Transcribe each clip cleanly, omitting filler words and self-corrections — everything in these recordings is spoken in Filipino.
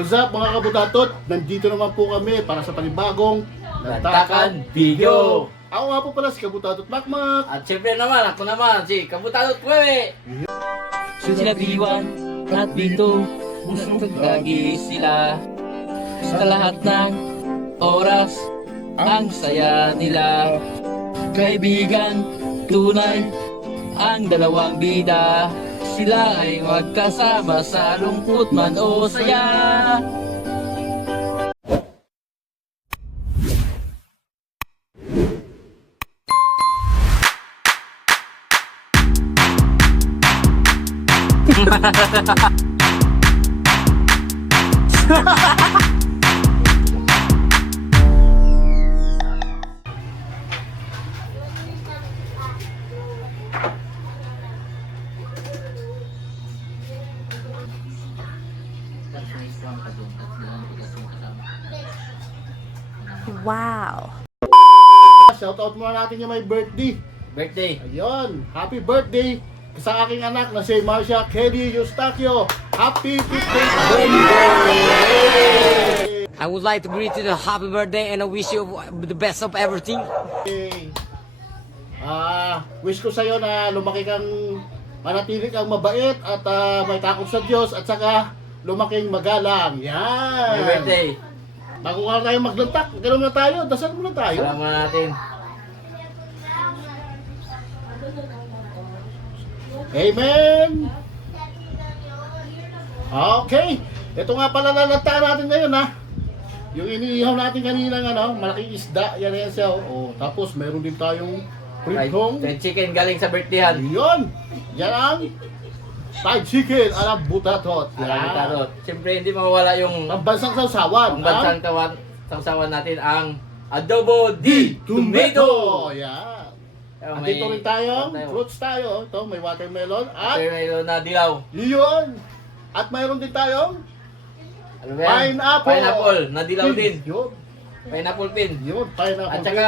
What's up mga kabutatot? Nandito naman po kami para sa panibagong Lantakan Video. Ako nga po pala si Kabutatot Makmak. At syempre naman, ako naman, si Kabutalot Kwebe. Sila Biwan at Bito, lagi sila sa lahat ng oras. Ang saya nila, kaibigan, tunay ang dalawang bida. Sila ay magkasama sa lungkot man o saya. Wow. Shoutout muna natin yung may birthday. Birthday. Ayun, happy birthday sa aking anak na si Marcia Kelly Eustaquio. Happy 15th birthday! I would like to greet you the happy birthday and I wish you the best of everything. Wish ko sa'yo na lumaki kang manatili kang mabait at may takot sa Diyos at saka lumaking magalang. Yan! Happy birthday. Bago ka tayo maglantak, gano'n na tayo, dasal muna tayo. Salamat natin. Amen! Okay, ito nga pala lalantakan natin ngayon ha. Yung iniihaw natin kanina malaking isda, yan siya. Tapos meron din tayong pritong. Fried chicken galing sa birthdayhan. Yun! Yan ang fried chicken alam butatot. Kabutalot. Siyempre, hindi mawala yung Pambansang sausawan. pambansang sausawan natin, ang adobo di tomato. Yan. May- Andito rin tayo, tayo. fruits tayo. Ito, may watermelon at Watermelon na dilaw. yun. At mayroon din tayong Ano ba yan? pineapple. Pineapple na dilaw din. Yun. Pineapple pin. Yun, pineapple. At saka,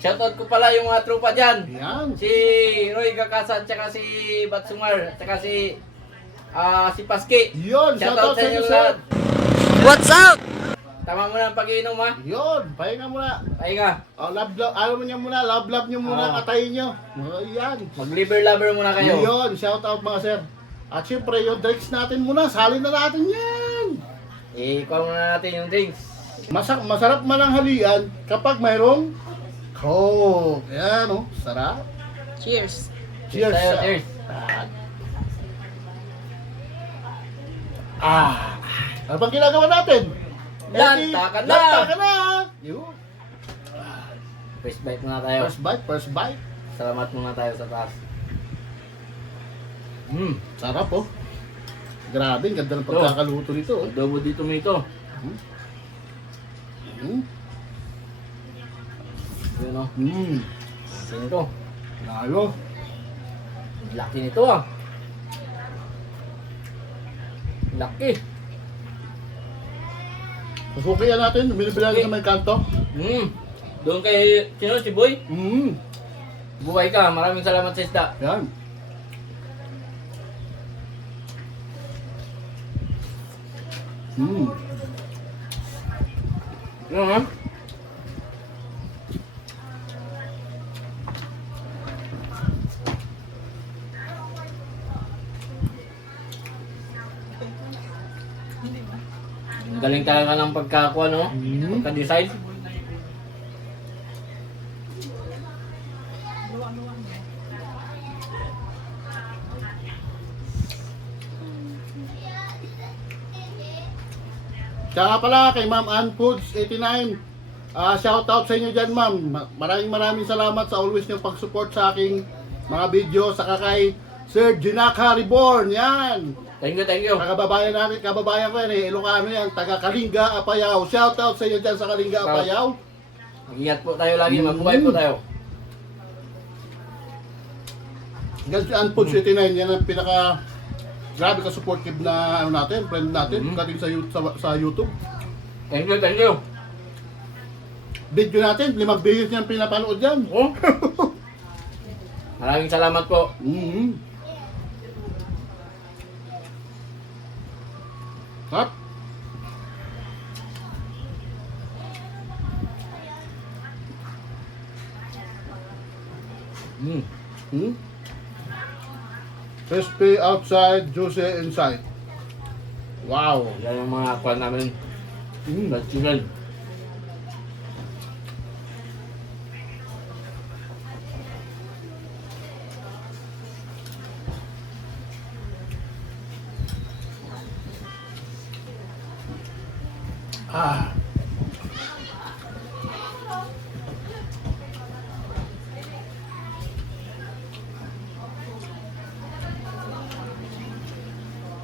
shoutout ko pala yung mga tropa dyan. Yan. Si Roy Gakasa, at saka si Batsumar, at saka si Paski. Yun, Shoutout sa inyo sir. lahat. What's up? Tama mo na ang pag-iinom, ha? Yun, pahinga muna. Pahinga. Love, ano mo niya muna, love niyo muna, katayin niyo. Yan. Mag-liver lover muna kayo. Yun, shout out mga sir. At syempre, yung drinks natin muna, salin na natin yan. Ikuha muna natin yung drinks. Masarap man ang halian kapag mayroong Coke. Yan, sarap. Cheers. Cheers. Tayo, sir. cheers. Ano bang ginagawa natin? Lantakan na! Lantakan na! Yun. First bite muna tayo. First bite. Salamat muna tayo sa taas. Sarap Grabe, ang ganda ng pagkakaluto nito. Adobo di tomato. Yun o. Laki nito. Lalo. Laki nito ah. Laki. Pasukihan natin, binibilang sa may kanto. Doon kay, sino si Boy? Buhay ka, maraming salamat sa isda. Yan. Ano ha? Galing talaga ng pagkakuha, no? Pagka-design. Kaya nga pala kay Ma'am Ann Foods 89. Shout out sa inyo dyan, ma'am. Maraming salamat sa always niyong pag-support sa aking mga video. Saka kay Sir Jinaka Reborn. Yan. Thank you. Kababayan ko yan Ilocano yan. Taga Kalinga, Apayao. Shout out sa inyo dyan sa Kalinga, Apayao. Mag-ingat po tayo lagi, mabuhay po tayo. Hanggang si Ann Foods 89. Yan ang pinaka grabe ka supportive na natin, friend natin. Kating sa YouTube. Thank you. Video natin, 5 videos niyang pinapanood yan. Oh. Maraming salamat po. Hap. Hmm? Crispy outside, juicy inside. Wow. Yan yung mga kwan namin. Mm. Fried chicken. Ah.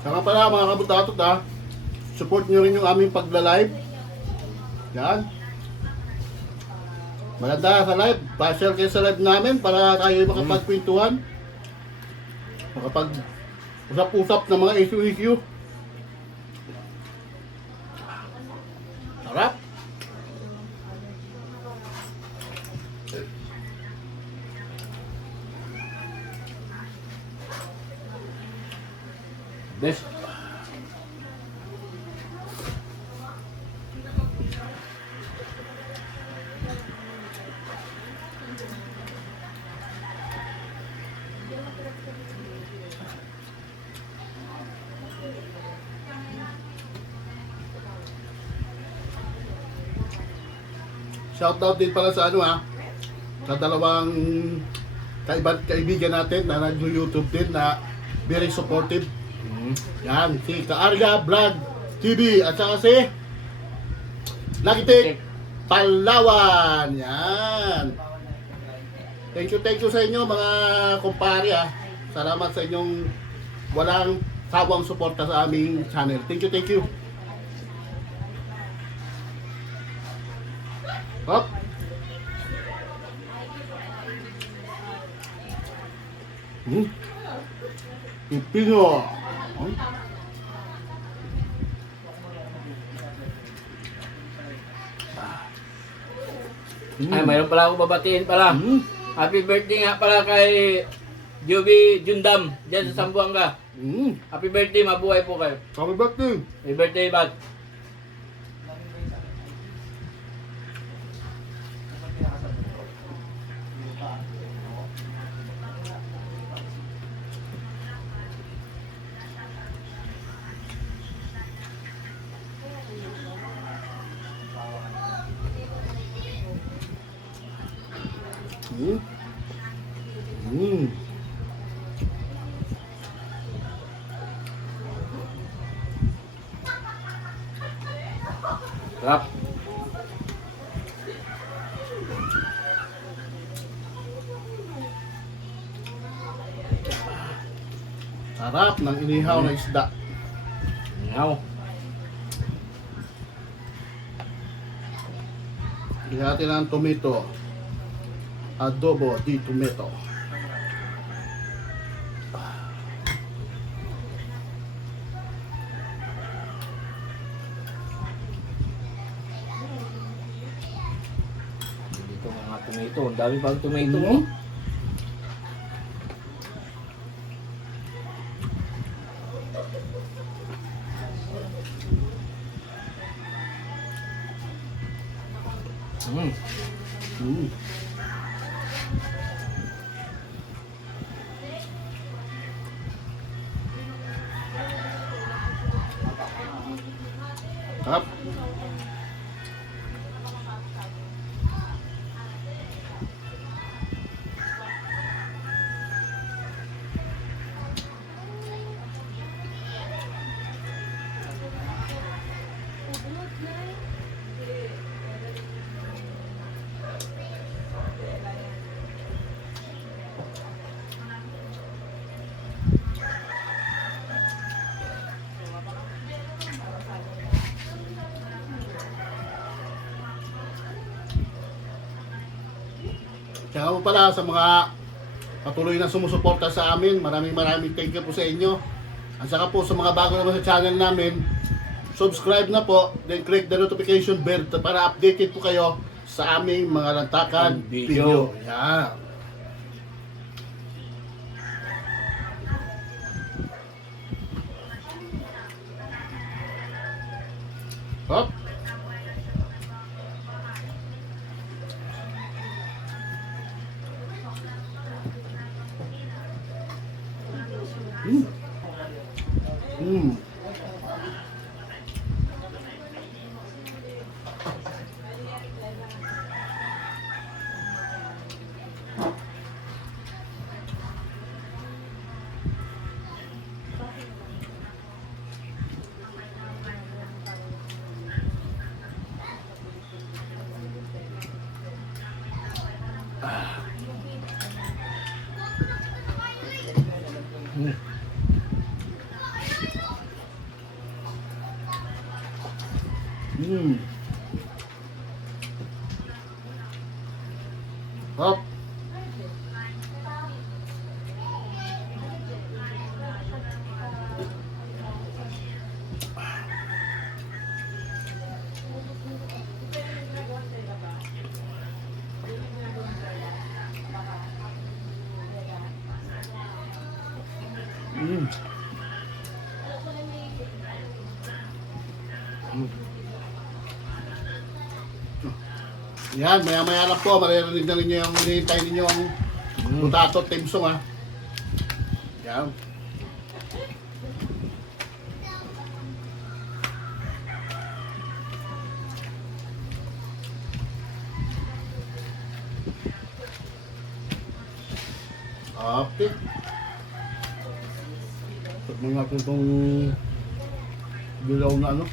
Saka pala mga kabutatot ha, support nyo rin yung aming pagla-live. Yan. Maganda sa live, pa-share kayo sa live namin para tayo makapagkwentuhan. Makapag-usap-usap ng mga issue-issue. Sarap. Best. Shoutout din pala sa ano ha, sa dalawang kaibigan natin na nag-YouTube din na very supportive. Yan, si Kaarga Vlog TV at saka si Lagitik Palawan. Yan. Thank you sa inyo mga kumpare ha. Salamat sa inyong walang sawang suporta sa aming channel. Thank you. Hop. Pipino. Ay, mayroon pala ako babatiin pala. Mm. Happy birthday nga pala kay Joby Jundam dyan sa Sambuanga. Happy birthday, mabuhay po kayo. Happy birthday. Happy birthday, Bat. Sarap. Sarap ng inihaw na isda. Ngaw. Ihati ng tomato. Adobo di tomato. Dito mga tomato. Ang dami pang tomato. Mm. Mm. Mm. Sarap. Kaya po pala sa mga patuloy na sumusuporta sa amin, maraming thank you po sa inyo. At saka po sa mga bago naman sa channel namin, subscribe na po, then click the notification bell para updated po kayo sa aming mga lantakan Video. video. Yan. Hop. Mm. Mm. Mm. Hop. Mm. Mm. Yan, maya-maya lang po, maririnig na ninyo yung hinihintay ninyo ang potato timsong ha. Yan. Okay. Tignan natin itong dilaw na ano.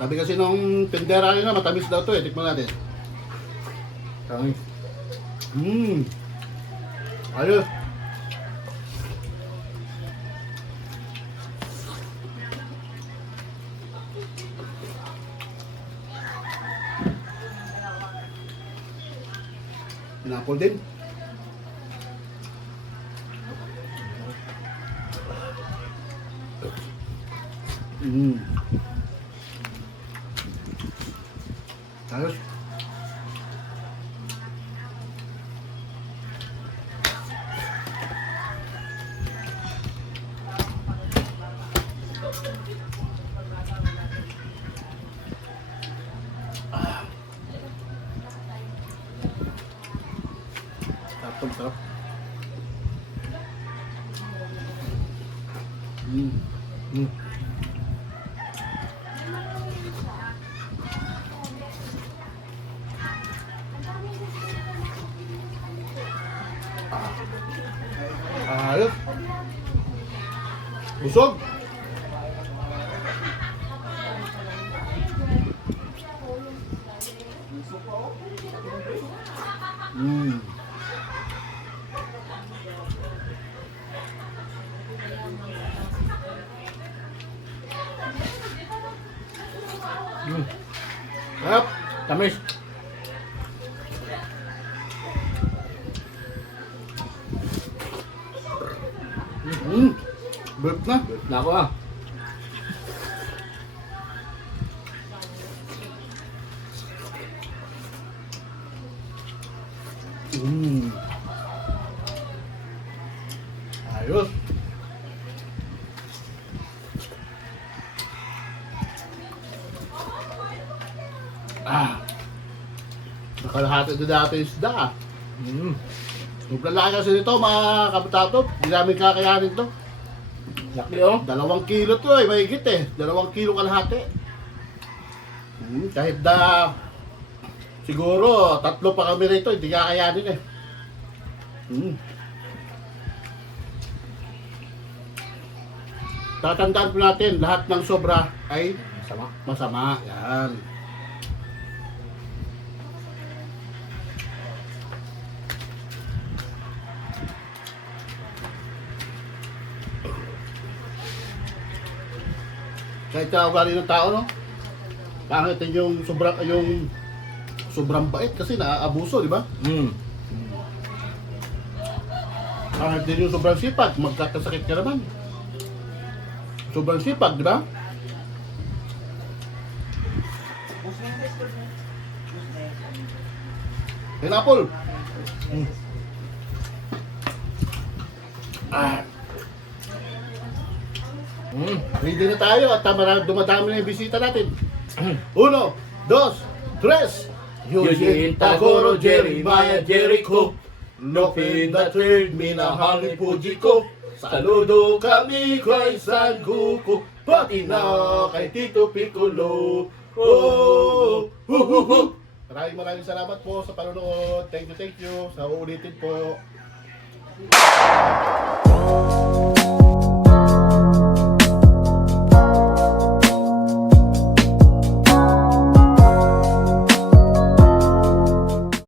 Sabi kasi nung tendera nila matamis daw to eh. Tikman natin. Tamis. Ayos. Pinapol din. Ayos. Sarap, sarap. Ayos. Busog. Sarap. Tamis. Burp na. Nako ah. Ayos. Nakalahati na dati yung isda ah. Yung lalaki kasi nito mga kabutato, hindi namin kakayanin to. Laki oh. 2 kilo to eh, mahigit eh. 2 kilo kalahati. Kahit na siguro 3 pa kami rito, hindi kakayanin eh. Tatandaan po natin, lahat ng sobra ay Sama. masama. Yan. Kahit sa ugali ng tao, no? Pangit din yung sobrang bait kasi naaabuso, di ba? Pangit din yung sobrang sipag, magkakasakit ka naman. Sobrang sipag, di ba? Pineapple. Ready na tayo at dumadami na yung bisita natin. 1, 2, 3. Eugene Tagoro, Jeremiah Jericho, Lupin the Third, minahangin puji ko. Saludo kami kay San Goku, pati na kay Tito Piccolo. Oh, Maraming salamat po sa panonood. Thank you. Sa uulitin po.